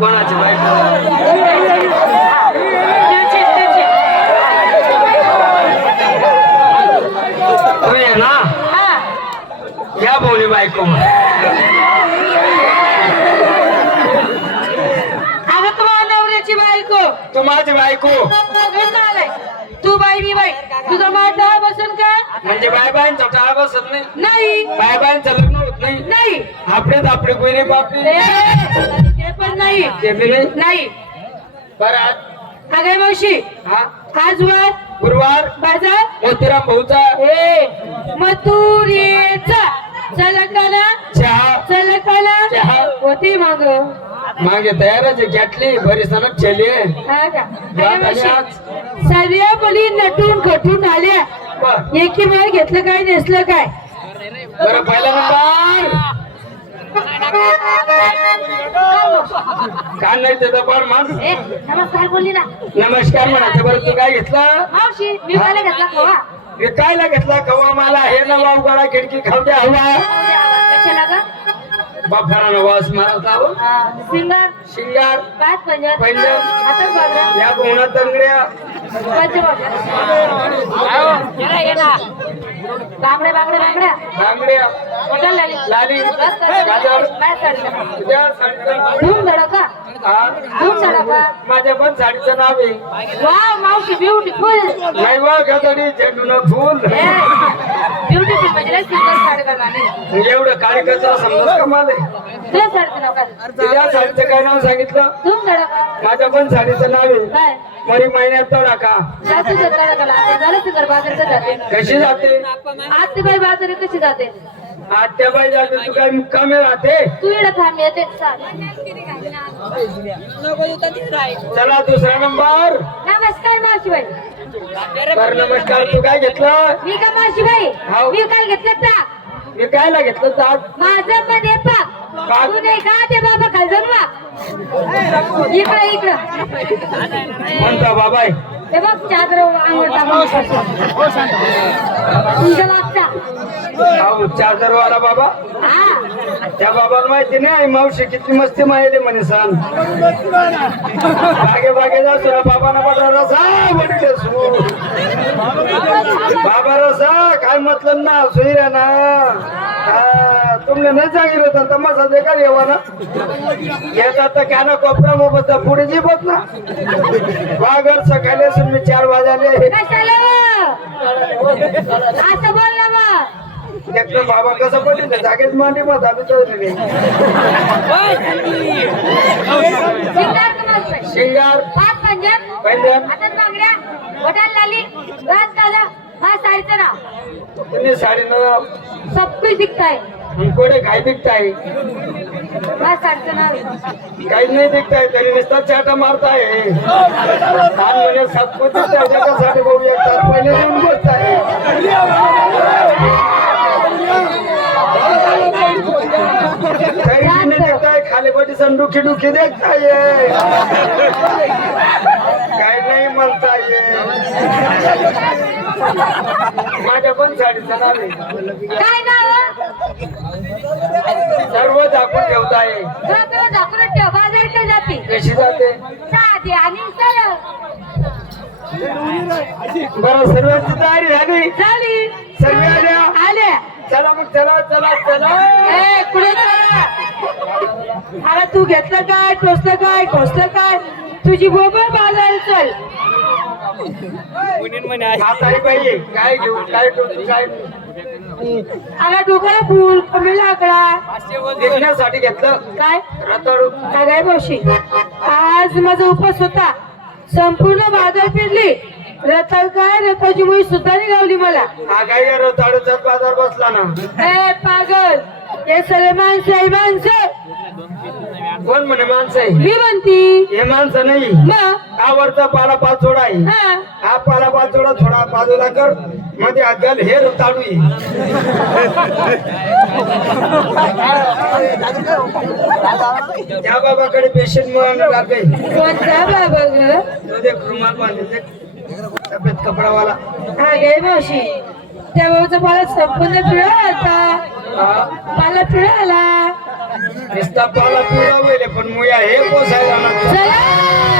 कोणाची बायको तुम्ही आहे ना. हा या बोली बायको अगं तुम्हाला नवऱ्याची बायको. तू माझी बायको. घेऊन आलाय तू बाई मी बाई. तुझा माटा बसून का? म्हणजे बाय बायांचा टाळा बसत नाही. नाही. बाय बायांचं लग्न होत नाही. नाही. बापले. ए, ते पण नाही. नाही. अगं मावशी. हा? आज वार गुरुवार? बाजार. मोतीराम भाऊचा? ए मथुरेचा चलकाला चहा? चलकाला चहा. होती मग. मागे तयारच आहे घेतली बरी सणत ठेली हा का? वाद अगं आली मावशी, आज. सगळ्या मुली नटून खटून आल्या. बर. एकी मार घेतलं काय नेसलं काय? बरं पहिला नंबर. का नाही ते दबार माग? ए नमस्कार बोलली ना. नमस्कार म्हणायचं बरं तू काय घेतलं? मावशी मी मला घेतला खवा विकायला घेतला? कवा मला? हे न वावगाडा खिडकी खाऊ द्या हवा. कशाला ग? बाफारानं वास मारत आहो. सिंगर. शिंगार पाच पंजाब. पंजाब. हातात बाजरा या गोणा तंगड्या. बांगड्या बांगड्या बांगड्या. बांगड्या. लाली. लाली. गाजर तुझ्या साडीचं धूम धडका? धूम धडका. माझ्या पण साडीचं नाव आहे. वा मावशी ब्युटिफुल नाही वा गदडी झेंडून फुल. ब्युटिफुल म्हणजे सुंदर साडी एवढं कार्यकर्ता समजत कमाल आहे. तुझ्या साडीचं काय नाव सांगितलं? माझ्या पण साडीचं नाव आहे. मरी महिन्यात तोडा का कशी जाते? आज बाई बाजार कशी जाते? आत्या बाई जाते तू काय मुक्कामी राहते? तू इकडे थांब येते. चाल. चला दुसरा नंबर. नमस्कार मावशीबाई. बर नमस्कार. तू काय घेतलं? मी का मावशीबाई. मी काय घेतलं मी कायला घेतलं माझं पण पाक? तू नाही का ते बाबा खालजन वा इकडं इकडं. म्हणता बाबाय बघ चादर अंगोळ टाकून तुमच्या मागचा अहो चादरवाला बाबा? हा. त्या बाबाला माहिती नाही मावशी किती मस्ती माहिले म्हणे सांग बागे बागे जासू ना बाबाना बटा रसा वडील बाबा रसा काय मतलब ना सुईरा ना तुमने नाही सांगितलं होतं तमाशा देखा येवा ना येतात तर क्या ना कोपरा मोबत पुढे जीवत ना. वागर सकाळी असून मी चार वाजाले कशाला असं बोल ना मग. एकटं बाबा कसं पडले जागेच मांडी मग आम्ही चौधरी शिंगार का मावशीबाई? शिंगार. पाच पंजाब. पंजाब. हातात बांगड्या लाली. घास काला हा साडीचं नाव. तुम्ही साडी नऊ सब कुछ दिखता है कोडे काय हा आहे. काही नाही दिखताय तरी नुसता चाटा मारताय. म्हणजे सब कुछ दिखताय त्याच्यासाठी पहिले येऊन बसताय काही बी नाही दिखताय खाली डुखी डुखी देखताय. काय नाही म्हणताय. माझ्या पण साडीचं नाव आहे काय नाव? सर्व झाकून ठेवताय. डोक्यावर झाकून ठेव जाते? कशी जाते? साधी आणि सरळ बरं सर्वांची तयारी झाली? झाली. सर्व आल्या? आल्या. चला मग चला चला चला. ए पुढे चला. अरे तू घेतलं काय? टोचलं काय? खोसलं काय? तुझी बोबळ बाजार चल. काय घेऊ काय काय अगं डोक्याला फुल कमी लाकडा घेतलं. काय? रताळू. काय मावशी आज माझा उपास होता. संपूर्ण बाजार फिरली. रताळ काय रताची मुळी सुद्धा नाही गावली मला. हा काय या रताळूचा बाजार बसला ना. ए पागल. हे सगळे माणसं आहे माणसं. कोण म्हणे माणसं आहे? मी म्हणती. हे माणसं नाही. मग आवडता पाला पाचोडा आहे? हा. हा पाला पाचोडा थोडा बाजूला कर. मध्ये घाल हे आहे त्या बाबाकडे पेशंट म्हणून लागले कोणता बाबा ग? रुमाल बांधले कपडावाला. हा गे मावशी. त्या बाबाचा मला संपूर्ण पिळा आता. मला पिळा आला. રિસ્તા પાલા પૂરા હોય એટલે પણ મોયા હે પોસાય